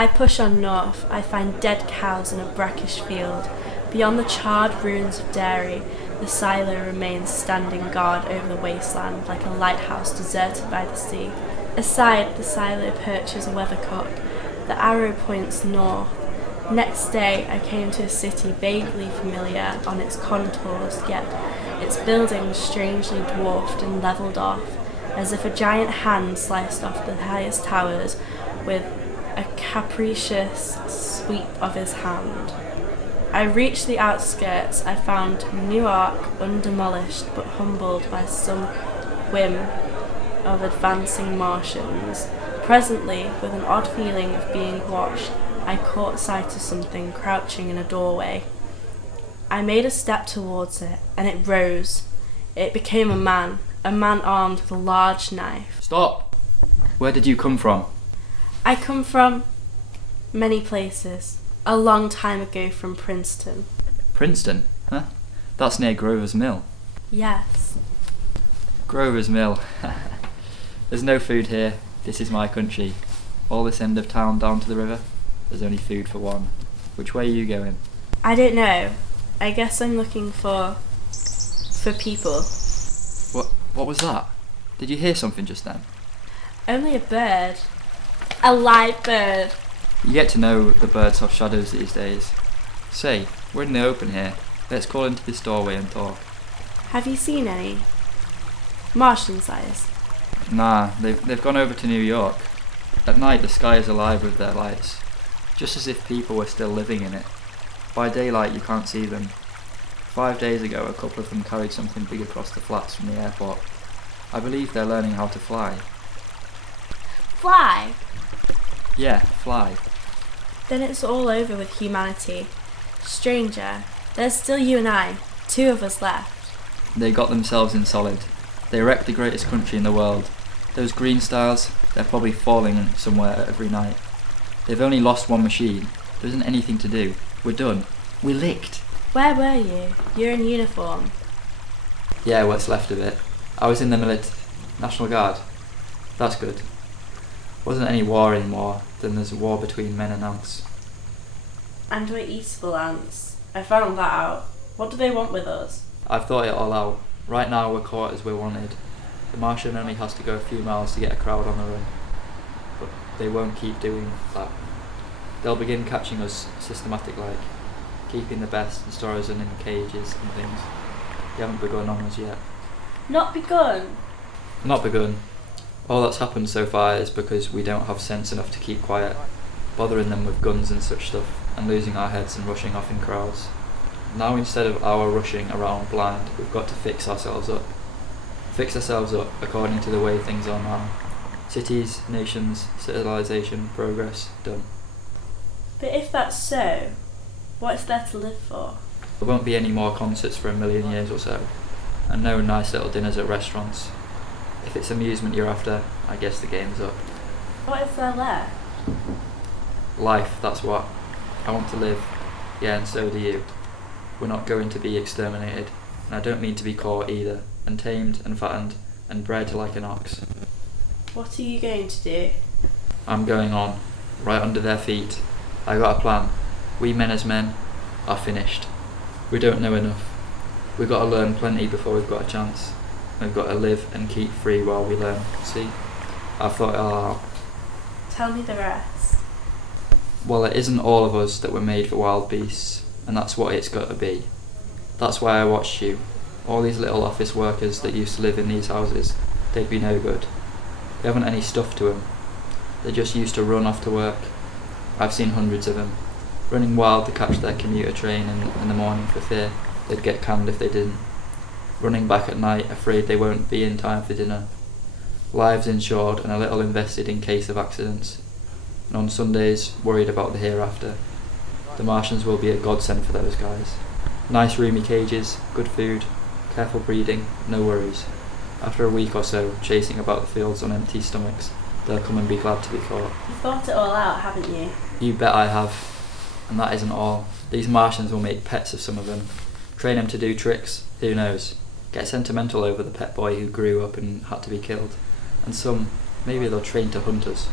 I push on north. I find dead cows in a brackish field. Beyond the charred ruins of dairy, the silo remains standing guard over the wasteland like a lighthouse deserted by the sea. Aside, the silo perches a weathercock. The arrow points north. Next day, I came to a city vaguely familiar on its contours, yet its buildings strangely dwarfed and levelled off, as if a giant hand sliced off the highest towers with a capricious sweep of his hand. I reached the outskirts. I found Newark undemolished but humbled by some whim of advancing Martians. Presently, with an odd feeling of being watched, I caught sight of something crouching in a doorway. I made a step towards it, and it rose. It became a man armed with a large knife. Stop! Where did you come from? I come from many places. A long time ago from Princeton. Princeton? Huh? That's near Grover's Mill. Yes. Grover's Mill. There's no food here. This is my country. All this end of town down to the river. There's only food for one. Which way are you going? I don't know. I guess I'm looking for people. What was that? Did you hear something just then? Only a bird. A live bird. You get to know the birds have shadows these days. Say, we're in the open here. Let's call into this doorway and talk. Have you seen any? Martian size? Nah, they've gone over to New York. At night the sky is alive with their lights, just as if people were still living in it. By daylight you can't see them. 5 days ago a couple of them carried something big across the flats from the airport. I believe they're learning how to fly. Fly? Yeah, fly. Then it's all over with humanity. Stranger, there's still you and I. 2 of us left. They got themselves in solid. They wrecked the greatest country in the world. Those green stars, they're probably falling somewhere every night. They've only lost one machine. There isn't anything to do. We're done. We're licked. Where were you? You're in uniform. Yeah, what's left of it. I was in the National Guard. That's good. Wasn't any war anymore. Then there's a war between men and ants. And we're eatable ants. I found that out. What do they want with us? I've thought it all out. Right now we're caught as we're wanted. The Martian only has to go a few miles to get a crowd on the run. But they won't keep doing that. They'll begin catching us systematic like, keeping the best and store us in cages and things. They haven't begun on us yet. Not begun? Not begun. All that's happened so far is because we don't have sense enough to keep quiet, bothering them with guns and such stuff, and losing our heads and rushing off in crowds. Now instead of our rushing around blind, we've got to fix ourselves up. Fix ourselves up according to the way things are now. Cities, nations, civilization, progress, done. But if that's so, what's there to live for? There won't be any more concerts for 1,000,000 years or so, and no nice little dinners at restaurants. If it's amusement you're after, I guess the game's up. What is there left? Life, that's what. I want to live. Yeah, and so do you. We're not going to be exterminated, and I don't mean to be caught either, and tamed and fattened and bred like an ox. What are you going to do? I'm going on, right under their feet. I got a plan. We men as men are finished. We don't know enough. We've got to learn plenty before we've got a chance. We've got to live and keep free while we learn. See? I've thought it all out. Tell me the rest. Well, it isn't all of us that were made for wild beasts, and that's what it's got to be. That's why I watched you. All these little office workers that used to live in these houses, they'd be no good. They haven't any stuff to them. They just used to run off to work. I've seen hundreds of them, running wild to catch their commuter train in the morning for fear they'd get canned if they didn't. Running back at night, afraid they won't be in time for dinner. Lives insured and a little invested in case of accidents. And on Sundays, worried about the hereafter. The Martians will be a godsend for those guys. Nice roomy cages, good food, careful breeding, no worries. After a week or so, chasing about the fields on empty stomachs, they'll come and be glad to be caught. You've thought it all out, haven't you? You bet I have. And that isn't all. These Martians will make pets of some of them. Train them to do tricks, who knows. Get sentimental over the pet boy who grew up and had to be killed. And some, maybe they'll train to hunt us.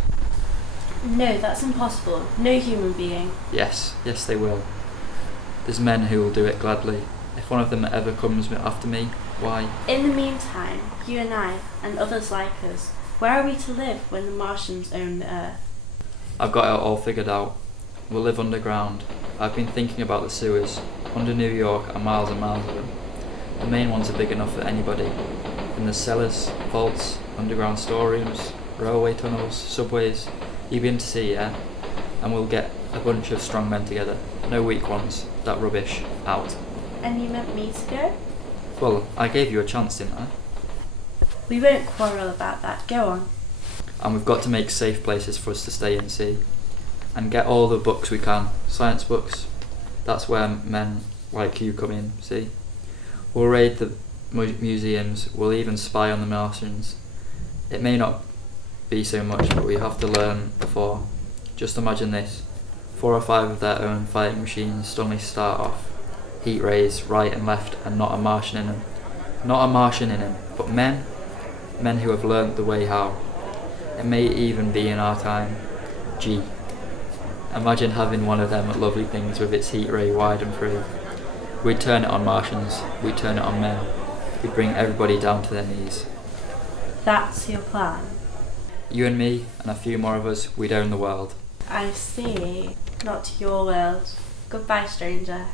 No, that's impossible. No human being. Yes, they will. There's men who will do it gladly. If one of them ever comes after me, why? In the meantime, you and I, and others like us, where are we to live when the Martians own the Earth? I've got it all figured out. We'll live underground. I've been thinking about the sewers. Under New York are miles and miles of them. The main ones are big enough for anybody. In the cellars, vaults, underground storerooms, railway tunnels, subways. You begin to see, yeah? And we'll get a bunch of strong men together. No weak ones. That rubbish. Out. And you meant me to go? Well, I gave you a chance, didn't I? We won't quarrel about that. Go on. And we've got to make safe places for us to stay and see. And get all the books we can. Science books. That's where men like you come in, see? We'll raid the museums. We'll even spy on the Martians. It may not be so much, but we have to learn before. Just imagine this. 4 or 5 of their own fighting machines suddenly start off. Heat rays right and left, and not a Martian in them. Not a Martian in them, but men. Men who have learnt the way how. It may even be in our time. Gee. Imagine having one of them lovely things with its heat ray wide and free. We'd turn it on Martians. We'd turn it on men. We'd bring everybody down to their knees. That's your plan? You and me, and a few more of us, we'd own the world. I see. Not your world. Goodbye, stranger.